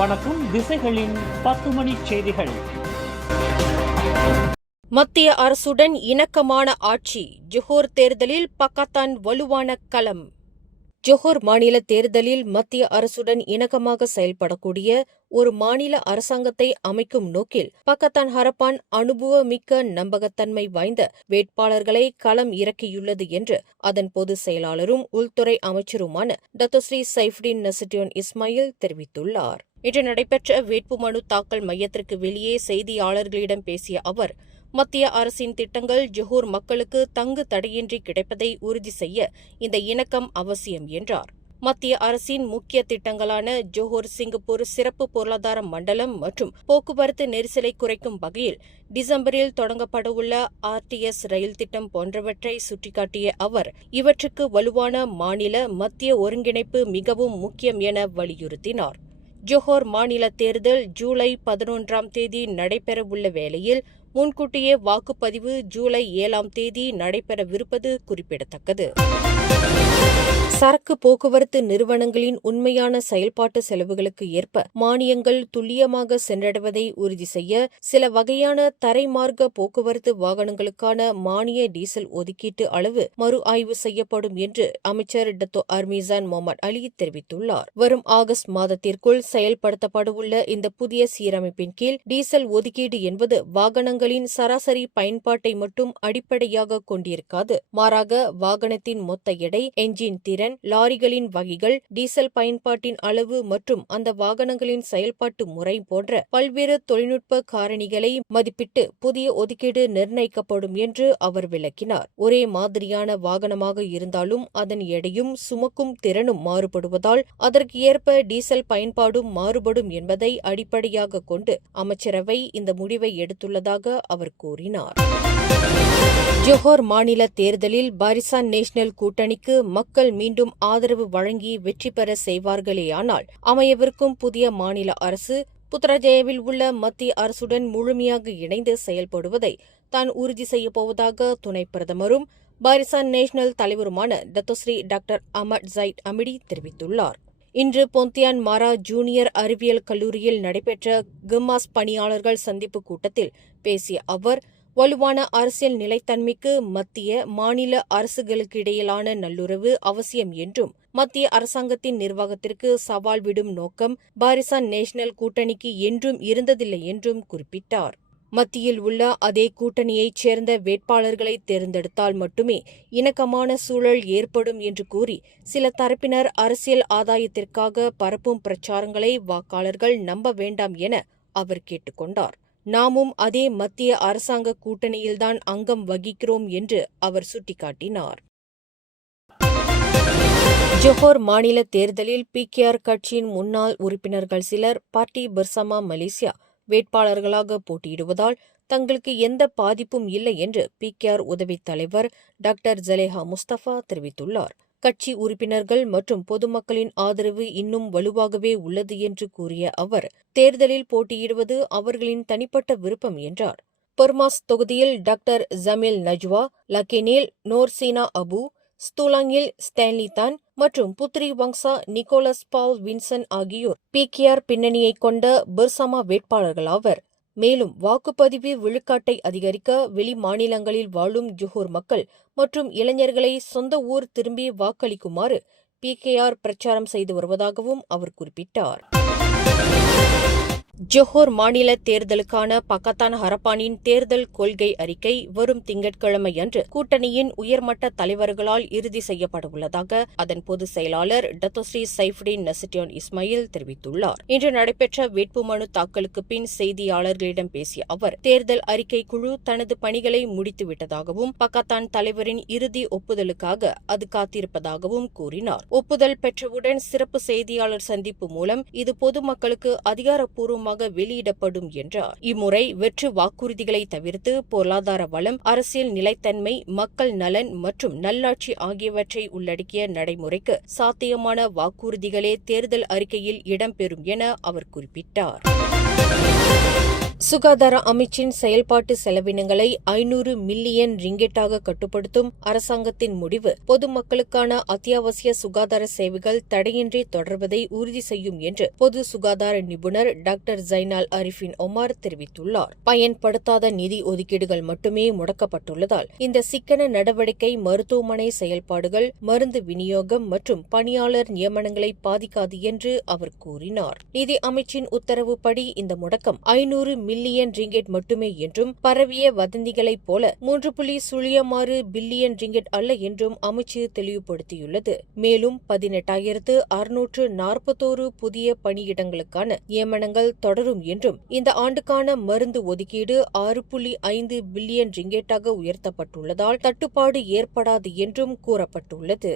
வணக்கம். திசைகளின் 10 மணி செய்திகள். மத்திய அரசுடன் இணக்கமான ஆட்சி. ஜோஹர் தேர்தலில் பக்காத்தான் வலுவான களம். ஜோஹர் மாநில தேர்தலில் மத்திய அரசுடன் இணக்கமாக செயல்படக்கூடிய ஒரு மாநில அரசாங்கத்தை அமைக்கும் நோக்கில் பக்காத்தான் ஹரப்பான் அனுபவமிக்க நம்பகத்தன்மை வாய்ந்த வேட்பாளர்களை களம் இறக்கியுள்ளது என்று அதன் பொதுச் செயலாளரும் உள்துறை அமைச்சருமான டத்தோஸ்ரீ சைஃபுடின் நசிடியோன் இஸ்மாயில் தெரிவித்துள்ளார். இன்று நடைபெற்ற வேட்புமனு தாக்கல் மையத்திற்கு வெளியே செய்தியாளர்களிடம் பேசிய அவர், மத்திய அரசின் திட்டங்கள் ஜோஹர் மக்களுக்கு தங்கு தடையின்றி கிடைப்பதை உறுதி செய்ய இந்த இணக்கம் அவசியம் என்றார். மத்திய அரசின் முக்கிய திட்டங்களான ஜோஹர் சிங்கப்பூர் சிறப்பு பொருளாதார மண்டலம் மற்றும் போக்குவரத்து நெரிசலை குறைக்கும் வகையில் டிசம்பரில் தொடங்கப்படவுள்ள RTS ரயில் திட்டம் போன்றவற்றை சுட்டிக்காட்டிய அவர், இவற்றுக்கு வலுவான மாநில மத்திய ஒருங்கிணைப்பு மிகவும் முக்கியம் என வலியுறுத்தினார். ஜோஹர் மாநில தேர்தல் ஜூலை 11ஆம் தேதி நடைபெறவுள்ள வேளையில் முன்கூட்டியே வாக்குப்பதிவு ஜூலை 7ஆம் தேதி நடைபெறவிருப்பது குறிப்பிடத்தக்கது. சரக்கு போக்குவரத்து நிறுவனங்களின் உண்மையான செயல்பாட்டு செலவுகளுக்கு ஏற்ப மானியங்கள் துல்லியமாக சென்றடைவதை உறுதி செய்ய சில வகையான தரைமார்க்க போக்குவரத்து வாகனங்களுக்கான மானிய டீசல் ஒதுக்கீட்டு அளவு மறு ஆய்வு செய்யப்படும் என்று அமைச்சர் டத்தோ அர்மீசான் முகமது அலி தெரிவித்துள்ளார். வரும் ஆகஸ்ட் மாதத்திற்குள் செயல்படுத்தப்படவுள்ள இந்த புதிய சீரமைப்பின் கீழ் டீசல் ஒதுக்கீடு என்பது வாகனங்களின் சராசரி பயன்பாட்டை மட்டும் அடிப்படையாக கொண்டிருக்காது. மாறாக வாகனத்தின் மொத்த எடை, என்ஜின் திறன், லாரிகளின் வகைகள், டீசல் பயன்பாட்டின் அளவு மற்றும் அந்த வாகனங்களின் செயல்பாட்டு முறை போன்ற பல்வேறு தொழில்நுட்ப காரணிகளை மதிப்பிட்டு புதிய ஒதுக்கீடு நிர்ணயிக்கப்படும் என்று அவர் விளக்கினார். ஒரே மாதிரியான வாகனமாக இருந்தாலும் அதன் எடையும் சுமக்கும் திறனும் மாறுபடுவதால் அதற்கு ஏற்ப டீசல் பயன்பாடும் மாறுபடும் என்பதை அடிப்படையாக கொண்டு அமைச்சரவை இந்த முடிவை எடுத்துள்ளதாக அவர் கூறினார். ஜோஹர் மாநில தேர்தலில் பாரிசான் நேஷனல் கூட்டணிக்கு மக்கள் மீண்டும் ஆதரவு வழங்கி வெற்றி பெற செய்வார்களேயானால் அமையவிருக்கும் புதிய மாநில அரசு புத்ராஜயாவில் உள்ள மத்திய அரசுடன் முழுமையாக இணைந்து செயல்படுவதை தான் உறுதி செய்யப்போவதாக துணை பிரதமரும் பாரிசான் நேஷனல் தலைவருமான Datuk Seri doctor Ahmad Zahid Hamidi தெரிவித்துள்ளார். இன்று பொந்தியான் மாரா ஜூனியர் அறிவியல் கல்லூரியில் நடைபெற்ற கிம்மாஸ் பணியாளர்கள் சந்திப்பு கூட்டத்தில் பேசிய அவர், வலுவான அரசியல் நிலைத்தன்மைக்கு மத்திய மாநில அரசுகளுக்கிடையிலான நல்லுறவு அவசியம் என்றும் மத்திய அரசாங்கத்தின் நிர்வாகத்திற்கு சவால் விடும் நோக்கம் பாரிசான் நேஷனல் கூட்டணிக்கு என்றும் இருந்ததில்லை என்றும் குறிப்பிட்டார். மத்தியில் உள்ள அதே கூட்டணியைச் சேர்ந்த வேட்பாளர்களை தேர்ந்தெடுத்தால் மட்டுமே இணக்கமான சூழல் ஏற்படும் என்று கூறி, சில தரப்பினர் அரசியல் ஆதாயத்திற்காக பரப்பும் பிரச்சாரங்களை வாக்காளர்கள் நம்ப வேண்டாம் என அவர் கேட்டுக்கொண்டார். நாமும் அதே மத்திய அரசாங்க கூட்டணியில்தான் அங்கம் வகிக்கிறோம் என்று அவர் சுட்டிக்காட்டினார். ஜோஹர் மாநில தேர்தலில் PKR கட்சியின் முன்னாள் உறுப்பினர்கள் சிலர் பார்ட்டி பர்சமா மலேசியா வேட்பாளர்களாக போட்டியிடுவதால் தங்களுக்கு எந்த பாதிப்பும் இல்லை என்று PKR உதவித் தலைவர் டாக்டர் ஜலேஹா முஸ்தபா தெரிவித்துள்ளார். கட்சி உறுப்பினர்கள் மற்றும் பொதுமக்களின் ஆதரவு இன்னும் வலுவாகவே உள்ளது என்று கூறிய அவர், தேர்தலில் போட்டியிடுவது அவர்களின் தனிப்பட்ட விருப்பம் என்றார். பொர்மாஸ் தொகுதியில் doctor Jameel Najwa, லக்கேனில் நோர்சீனா Abu, ஸ்தூலாங்கில் Stanley தான் மற்றும் புத்ரி வங்சா நிக்கோலஸ் பால் வின்சன் ஆகியோர் PKR பின்னணியைக் கொண்ட பர்சமா வேட்பாளர்களாவர். மேலும் வாக்குப்பதிவு விழுக்காட்டை அதிகரிக்க வெளி மாநிலங்களில் வாழும் ஜோஹர் மக்கள் மற்றும் இளைஞர்களை சொந்த ஊர் திரும்பி வாக்களிக்குமாறு PKR பிரச்சாரம் செய்து வருவதாகவும் அவர் குறிப்பிட்டார். ஜோஹர் மாநில தேர்தலுக்கான பக்காத்தான் ஹரப்பானின் தேர்தல் கொள்கை அறிக்கை வரும் திங்கட்கிழமையன்று கூட்டணியின் உயர்மட்ட தலைவர்களால் இறுதி செய்யப்படவுள்ளதாக அதன் பொதுச் செயலாளர் டத்தோஸ்ரீ சைஃபுடின் நசிடியோன் இஸ்மாயில் தெரிவித்துள்ளார். இன்று நடைபெற்ற வேட்புமனு தாக்கலுக்கு பின் செய்தியாளர்களிடம் பேசிய அவர், தேர்தல் அறிக்கை குழு தனது பணிகளை முடித்துவிட்டதாகவும் பக்காத்தான் தலைவரின் இறுதி ஒப்புதலுக்காக அது காத்திருப்பதாகவும் கூறினார். ஒப்புதல் பெற்றவுடன் சிறப்பு செய்தியாளர் சந்திப்பு மூலம் இது பொதுமக்களுக்கு அதிகாரப்பூர்வமாக வெளியிடப்படும் என்றார். இம்முறை வெற்று வாக்குறுதிகளை தவிர்த்து பொருளாதார வளம், அரசியல் நிலைத்தன்மை, மக்கள் நலன் மற்றும் நல்லாட்சி ஆகியவற்றை உள்ளடக்கிய நடைமுறைக்கு சாத்தியமான வாக்குறுதிகளே தேர்தல் அறிக்கையில் இடம்பெறும் என அவர் குறிப்பிட்டார். சுகாதார அமைச்சின் செயல்பாட்டு செலவினங்களை 500 மில்லியன் ரிங்கெட்டாக கட்டுப்படுத்தும் அரசாங்கத்தின் முடிவு பொதுமக்களுக்கான அத்தியாவசிய சுகாதார சேவைகள் தடையின்றி தொடர்வதை உறுதி செய்யும் என்று பொது சுகாதார நிபுணர் டாக்டர் ஜைனால் அரிஃபின் ஒமார் தெரிவித்துள்ளார். பயன்படுத்தாத நிதி ஒதுக்கீடுகள் மட்டுமே முடக்கப்பட்டுள்ளதால் இந்த சிக்கன நடவடிக்கை மருத்துவமனை செயல்பாடுகள், மருந்து விநியோகம் மற்றும் பணியாளர் நியமனங்களை பாதிக்காது என்று அவர் கூறினார். நிதி அமைச்சின் உத்தரவுப்படி இந்த முடக்கம் 500 மில்லியன் ரிங்கெட் மட்டுமே என்றும் பரவிய வதந்திகளைப் போல 3.06 பில்லியன் ரிங்கெட் அல்ல என்றும் அமைச்சு தெளிவுபடுத்தியுள்ளது. மேலும் 18,641 புதிய பணியிடங்களுக்கான நியமனங்கள் தொடரும் என்றும் இந்த ஆண்டுக்கான மருந்து ஒதுக்கீடு 6.5 பில்லியன் ரிங்கெட்டாக உயர்த்தப்பட்டுள்ளதால் தட்டுப்பாடு ஏற்படாது என்றும் கூறப்பட்டுள்ளது.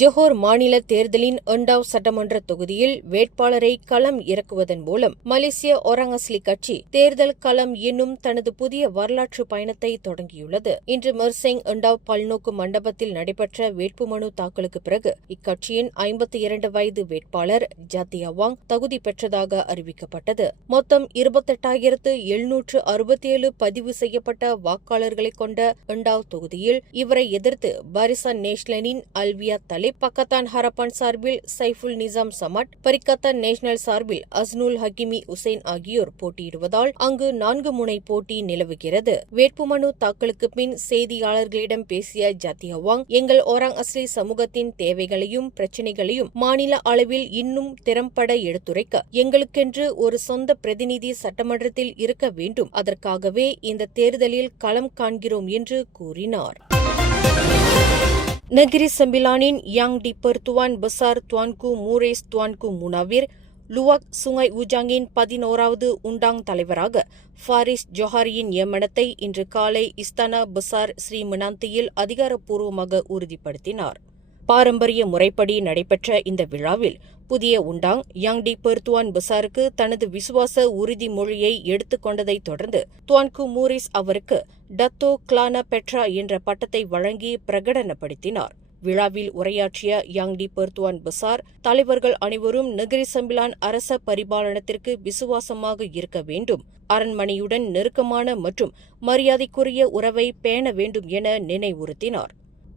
ஜொஹோர் மாநில தேர்தலின் எண்டாவ் சட்டமன்ற தொகுதியில் வேட்பாளரை களம் இறக்குவதன் மூலம் மலேசிய ஒராங் அஸ்லி கட்சி தேர்தல் களம் என்னும் தனது புதிய வரலாற்று பயணத்தை தொடங்கியுள்ளது. இன்று மெர்செங் எண்டாவ் பல்நோக்கு மண்டபத்தில் நடைபெற்ற வேட்புமனு தாக்கலுக்கு பிறகு இக்கட்சியின் 52 வயது வேட்பாளர் ஜாத்தியா வாங் தகுதி பெற்றதாக அறிவிக்கப்பட்டது. மொத்தம் 28,767 பதிவு செய்யப்பட்ட வாக்காளர்களை கொண்ட எண்டாவ் தொகுதியில் இவரை எதிர்த்து பாரிசான் நேஷனலின் அல்வியா பக்கத்தான் ஹரப்பான் சார்பில் சைஃபுல் நிசாம் சமட், பரிக்கத்தான் நேஷனல் சார்பில் அஸ்னுல் ஹக்கிமி உசைன் ஆகியோர் போட்டியிடுவதால் அங்கு 4 முனை போட்டி நிலவுகிறது. வேட்புமனு தாக்கலுக்கு பின் செய்தியாளர்களிடம் பேசிய ஜாத்தியா வாங், எங்கள் ஒராங் அஸ்லி சமூகத்தின் தேவைகளையும் பிரச்சினைகளையும் மாநில அளவில் இன்னும் திறம்பட எடுத்துரைக்க எங்களுக்கென்று ஒரு சொந்த பிரதிநிதி சட்டமன்றத்தில் இருக்க வேண்டும். அதற்காகவே இந்த தேர்தலில் களம் காண்கிறோம் என்று கூறினார். நெகிரி செம்பிலானின் Yang di Pertuan Besar Tuanku Muhriz Tuanku Munawir Luak Sungai ஊஜாங்கின் 11வது உண்டாங் தலைவராக ஃபாரிஸ் ஜொஹாரியின் நியமனத்தை இன்று காலை இஸ்தானா பெசார் ஸ்ரீ மினாந்தியில் அதிகாரப்பூர்வமாக உறுதிப்படுத்தினார். பாரம்பரிய முறைப்படி நடைபெற்ற இந்த விழாவில் புதிய உண்டாங் யாங் டி பெர்துவான் பெசாருக்கு தனது விசுவாச உறுதிமொழியை எடுத்துக் கொண்டதைத் தொடர்ந்து துவான்கு மூரிஸ் அவருக்கு டத்தோ கிளானா பெட்ரா என்ற பட்டத்தை வழங்கி பிரகடனப்படுத்தினார். விழாவில் உரையாற்றிய யாங் டி பெர்துவான் பெசார், தலைவர்கள் அனைவரும் நெகிரி செம்பிலான் அரச பரிபாலனத்திற்கு விசுவாசமாக இருக்க வேண்டும், அரண்மனையுடன் நெருக்கமான மற்றும் மரியாதைக்குரிய உறவை பேண வேண்டும் என நினைவுறுத்தினார்.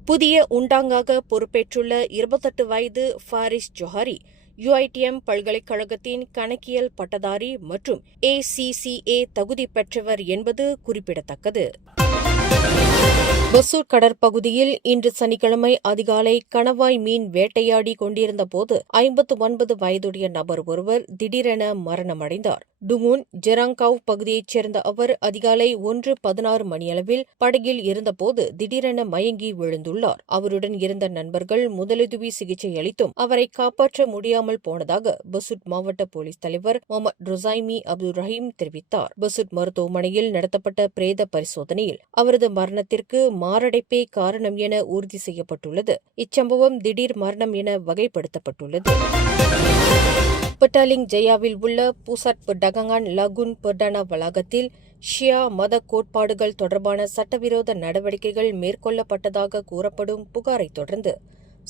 புதிய உண்டாங்காக பொறுப்பேற்றுள்ள 28 வயது ஃபாரிஸ் ஜொஹாரி UITM பல்கலைக்கழகத்தின் கணக்கியல் பட்டதாரி மற்றும் ACCA தகுதி பெற்றவர் என்பது குறிப்பிடத்தக்கது. பெசூட் கடற்பகுதியில் இன்று சனிக்கிழமை அதிகாலை கணவாய் மீன் வேட்டையாடி கொண்டிருந்தபோது 59 வயதுடைய நபர் ஒருவர் திடீரென மரணமடைந்தார். டுங்கூன் ஜெராங்காவ் பகுதியைச் சேர்ந்த அவர் அதிகாலை 1:16 மணியளவில் படகில் இருந்தபோது திடீரென மயங்கி விழுந்துள்ளார். அவருடன் இருந்த நண்பர்கள் முதலுதவி சிகிச்சை அளித்தும் அவரை காப்பாற்ற முடியாமல் போனதாக பெசூட் மாவட்ட போலீஸ் தலைவர் முகமது ரொசாய்மி அப்துல் ரஹீம் தெரிவித்தார். பெசூட் மருத்துவமனையில் நடத்தப்பட்ட பிரேத பரிசோதனையில் அவரது மரணத்திற்கு மாரடைப்பே காரணம் என உறுதி செய்யப்பட்டுள்ளது. இச்சம்பவம் திடீர் மரணம் என வகைப்படுத்தப்பட்டுள்ளது. பெட்டாலிங் ஜெயாவில் உள்ள பூசாட் பெர்டகங்கான் லகுன் பெர்டானா வளாகத்தில் ஷியா மத கோட்பாடுகள் தொடர்பான சட்டவிரோத நடவடிக்கைகள் மேற்கொள்ளப்பட்டதாக கூறப்படும் புகாரை தொடர்ந்து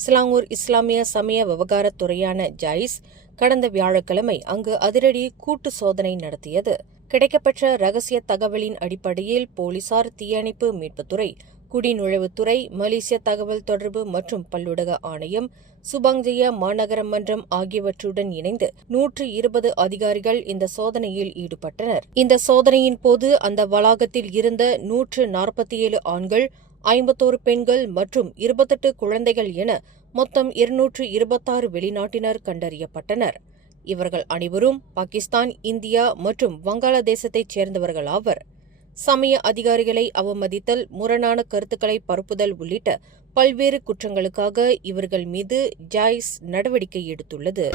சிலாங்கூர் இஸ்லாமிய சமய விவகாரத்துறையான ஜாயிஸ் கடந்த வியாழக்கிழமை அங்கு அதிரடி கூட்டு சோதனை நடத்தியது. கிடைக்கப்பெற்ற ரகசிய தகவலின் அடிப்படையில் போலீசார், தீயணைப்பு மீட்புத்துறை, குடிநுழைவுத்துறை, மலேசிய தகவல் தொடர்பு மற்றும் பல்லுலக ஆணையம், சுபாங் ஜெயா மாநகர மன்றம் ஆகியவற்றுடன் இணைந்து 120 அதிகாரிகள் இந்த சோதனையில் ஈடுபட்டனர். இந்த சோதனையின் போது அந்த வளாகத்தில் இருந்த 147 ஆண்கள், 51 பெண்கள் மற்றும் 28 குழந்தைகள் என மொத்தம் 226 வெளிநாட்டினர் கண்டறியப்பட்டனர். இவர்கள் அனைவரும் பாகிஸ்தான், இந்தியா மற்றும் வங்காளதேசத்தைச் சேர்ந்தவர்கள் ஆவர். சமய அதிகாரிகளை அவமதித்தல், முரணான கருத்துக்களை பரப்புதல் உள்ளிட்ட பல்வேறு குற்றங்களுக்காக இவர்கள் மீது ஜாயிஸ் நடவடிக்கை எடுத்துள்ளது.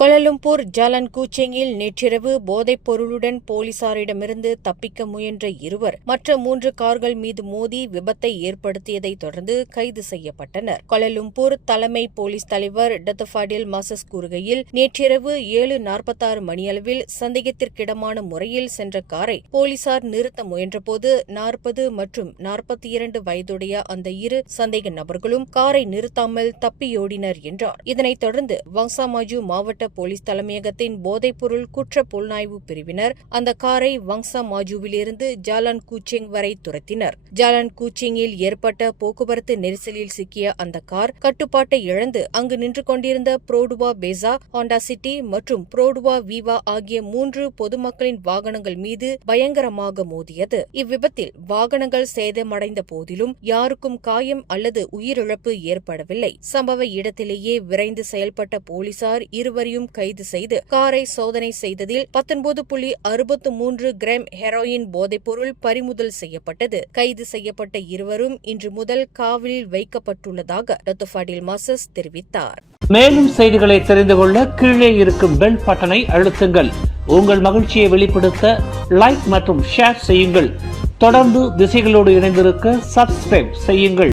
கோலாலம்பூர் ஜாலான் கூச்செங்கில் நேற்றிரவு போதைப் பொருளுடன் போலீசாரிடமிருந்து தப்பிக்க முயன்ற இருவர் மற்ற 3 கார்கள் மீது மோதி விபத்தை ஏற்படுத்தியதை தொடர்ந்து கைது செய்யப்பட்டனர். கோலாலம்பூர் தலைமை போலீஸ் தலைவர் டத்தஃபாடில் மாசஸ் கூறுகையில், நேற்றிரவு 7:46 மணியளவில் சந்தேகத்திற்கிடமான முறையில் சென்ற காரை போலீசார் நிறுத்த முயன்றபோது 40 மற்றும் 42 வயதுடைய அந்த 2 சந்தேக நபர்களும் காரை நிறுத்தாமல் தப்பியோடினர் என்றார். இதனைத் தொடர்ந்து வங்சாமாஜு மாவட்ட போலீஸ் தலைமையகத்தின் போதைப்பொருள் குற்ற புலனாய்வு பிரிவினர் அந்த காரை வங்சா மாஜுவிலிருந்து ஜாலான் கூச்செங் வரை துரத்தினர். ஜாலான் கூச்செங்கில் ஏற்பட்ட போக்குவரத்து நெரிசலில் சிக்கிய அந்த கார் கட்டுப்பாட்டை இழந்து அங்கு நின்று கொண்டிருந்த புரோடுவா பேசா, ஹோண்டா சிட்டி மற்றும் புரோடுவா வீவா ஆகிய 3 பொதுமக்களின் வாகனங்கள் மீது பயங்கரமாக மோதியது. இவ்விபத்தில் வாகனங்கள் சேதமடைந்த போதிலும் யாருக்கும் காயம் அல்லது உயிரிழப்பு ஏற்படவில்லை. சம்பவ இடத்திலேயே விரைந்து செயல்பட்ட போலீசார் இருவரையும் கைது செய்து காரை சோதனை செய்ததில் 19.63 கிராம் ஹெரோயின் போதைப்பொருள் பறிமுதல் செய்யப்பட்டது. கைது செய்யப்பட்ட இருவரும் இன்று முதல் காவலில் வைக்கப்பட்டுள்ளதாக டத்தோஃபாடில் மாசஸ் தெரிவித்தார். மேலும் செய்திகளை தெரிந்து கொள்ள கீழே இருக்கும் பெல் பட்டனை அழுத்துங்கள். உங்கள் மகிழ்ச்சியை வெளிப்படுத்த லைக் மற்றும் ஷேர் செய்யுங்கள். தொடர்ந்து திசைகளோடு இணைந்திருக்க சப்ஸ்கிரைப் செய்யுங்கள்.